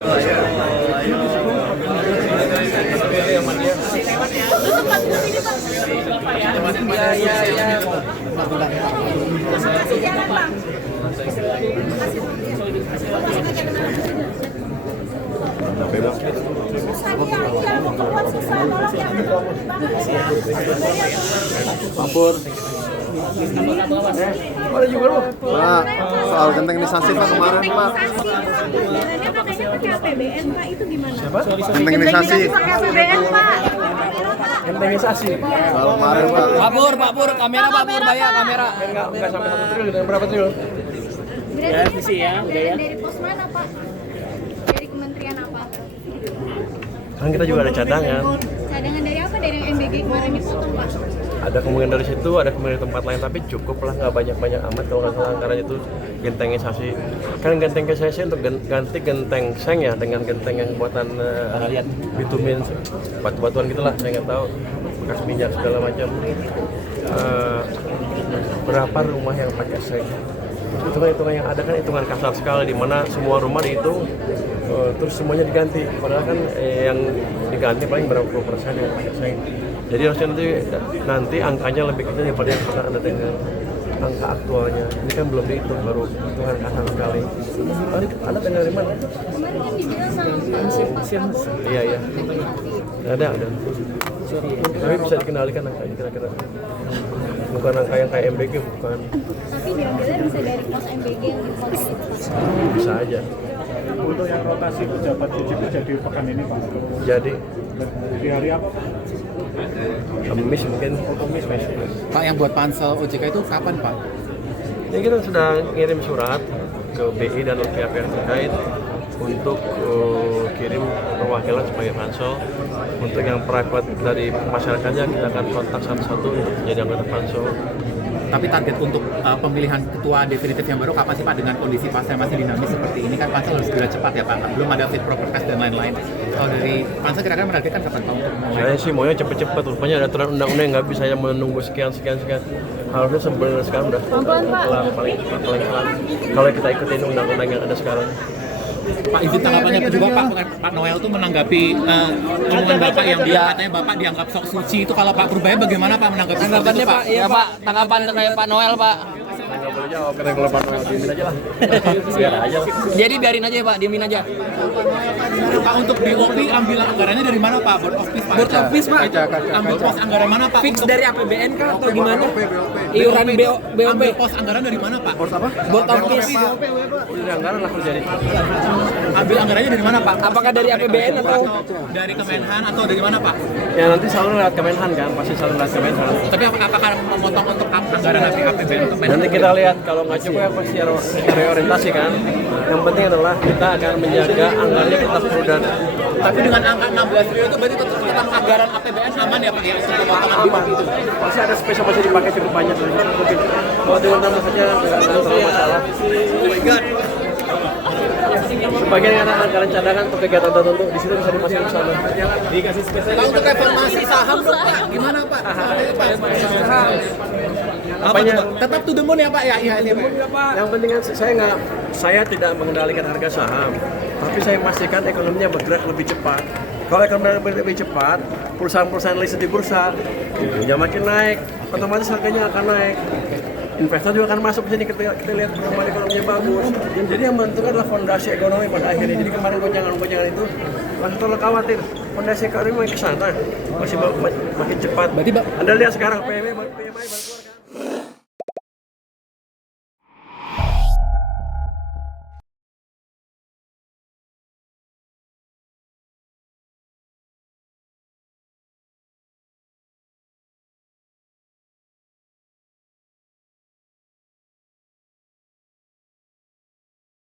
Papur. Ada juga loh. Pak, soal gentengnisasi Pak kemarin Pak. Katanya pakai APBN Pak, itu gimana? Siapa? Gentengnisasi. Pakai APBN Pak. Gentengnisasi. Kalau kemarin Pak. Papur, kamera Papur, bayar kamera. Enggak sampai 1 triliun, berapa triliun? Ya, visi ya, udah ya. Dari pos mana Pak? Dari kementerian apa? Kan kita juga ada cadangan. Cadangan dari apa? Dari yang MBG kemarin dipotong Pak? Ada kemungkinan dari situ, ada kemungkinan dari tempat lain, tapi cukup lah, nggak banyak-banyak amat kalau nggak salah anggarannya itu gentengisasi. Kan gentengisasi untuk ganti genteng seng ya, dengan genteng yang buatan bitumin, batu-batuan gitulah, saya nggak tahu, bekas minyak segala macam. Berapa rumah yang pakai seng? Hitungan yang ada kan hitungan kasar sekali, di mana semua rumah dihitung, terus semuanya diganti. Padahal kan yang diganti paling berapa puluh persen yang pakai seng. Jadi harusnya nanti angkanya lebih kecil daripada yang pernah Anda dengar angka aktualnya. Ini kan belum dihitung, baru hitungan kasar sekali. Anda dengar dari mana? Kemarin kan dibilang sama Pak Prabowo. Iya. Ada. Tapi bisa dikendalikan angkanya kira-kira. Bukan angka yang kayak MBG, bukan. Tapi diambilnya bisa dari pos MBG yang dipotong itu Pak. Bisa aja. Untuk yang rotasi pejabat CCP jadi pekan ini Pak? Jadi Di hari apa Pak? Kamis mungkin. Kamis. Pak, yang buat pansel OJK itu kapan Pak? Ya, kita sudah ngirim surat ke BI dan pihak-pihak terkait untuk kirim perwakilan sebagai pansel. Untuk yang private dari masyarakatnya kita akan kontak satu-satu untuk menjadi anggota pansel. Tapi target untuk pemilihan ketua definitif yang baru kapan sih Pak, dengan kondisi pasar masih dinamis seperti ini kan pansel harus segera cepat ya Pak, belum ada fit proper test dan lain-lain. Kalau dari pansel kira-kira menargetkan kapan Pak untuk mulai? Saya sih maunya cepet-cepet, rupanya ada aturan undang-undang yang nggak bisa saya menunggu sekian. Harusnya sebenarnya sekarang udah paling pelan. Kalau kita ikutin undang-undang yang ada sekarang. Pak, izin tanggapannya kedua Pak Noel itu menanggapi omongan Bapak yang katanya Bapak dianggap sok suci itu, kalau Pak Purbaya bagaimana Pak menanggapi tanggapannya Pak? Iya Pak, tanggapan terkait Pak Noel Pak. Nggak boleh jawab, karena kalau Pak Noel diemin aja lah. Biar aja. Jadi biarin aja Pak, diemin aja. Pak, untuk BOP ambil anggarannya dari mana Pak? Board of Peace Pak? Board of Peace Pak. Ambil pos anggaran mana Pak? Fix dari APBN kah atau gimana? Iuran BOP. Ambil pos anggaran dari mana Pak? Board apa? Board of Peace. Udah anggaran lah terjadi. Ambil anggarannya dari mana Pak? Apakah dari APBN atau dari Kemenhan atau dari mana Pak? Ya nanti selalu lewat Kemenhan kan, pasti selalu lewat Kemenhan. Tapi apakah memotong untuk anggaran dari APBN atau Kemenhan? Nanti kita lihat, kalau nggak cukup ya pasti reorientasi kan. Yang penting adalah kita akan menjaga anggarannya tetap prudent. Tapi dengan angka 16 triliun itu berarti tetap anggaran APBN aman ya Pak ya untuk pemotongan BOP itu? Pasti ada space yang masih dipakai cukup banyak. Mungkin kalau diundang saja nggak terlalu masalah. Oh my God. Sebagian ada anggaran cadangan untuk kegiatan tertentu, di situ bisa dimasukin ke sana. Dikasih spesial. Pak, untuk reformasi saham dong Pak, gimana Pak? Apanya? Tetap to the moon ya Pak ya? Iya Pak. Yang penting kan saya tidak mengendalikan harga saham, tapi saya memastikan ekonominya bergerak lebih cepat. Kalau ekonominya lebih cepat, perusahaan-perusahaan listed di bursa, ya makin naik, otomatis harganya akan naik. Investor juga akan masuk ke sini, kita lihat pertumbuhan ekonominya bagus. Jadi yang menentukan adalah fondasi ekonomi pada akhirnya. Jadi kemarin gonjangan-gonjangan itu masih terlalu khawatir. Fondasi ekonomi makin ke sana, makin cepat. Berarti Anda lihat sekarang PMI baru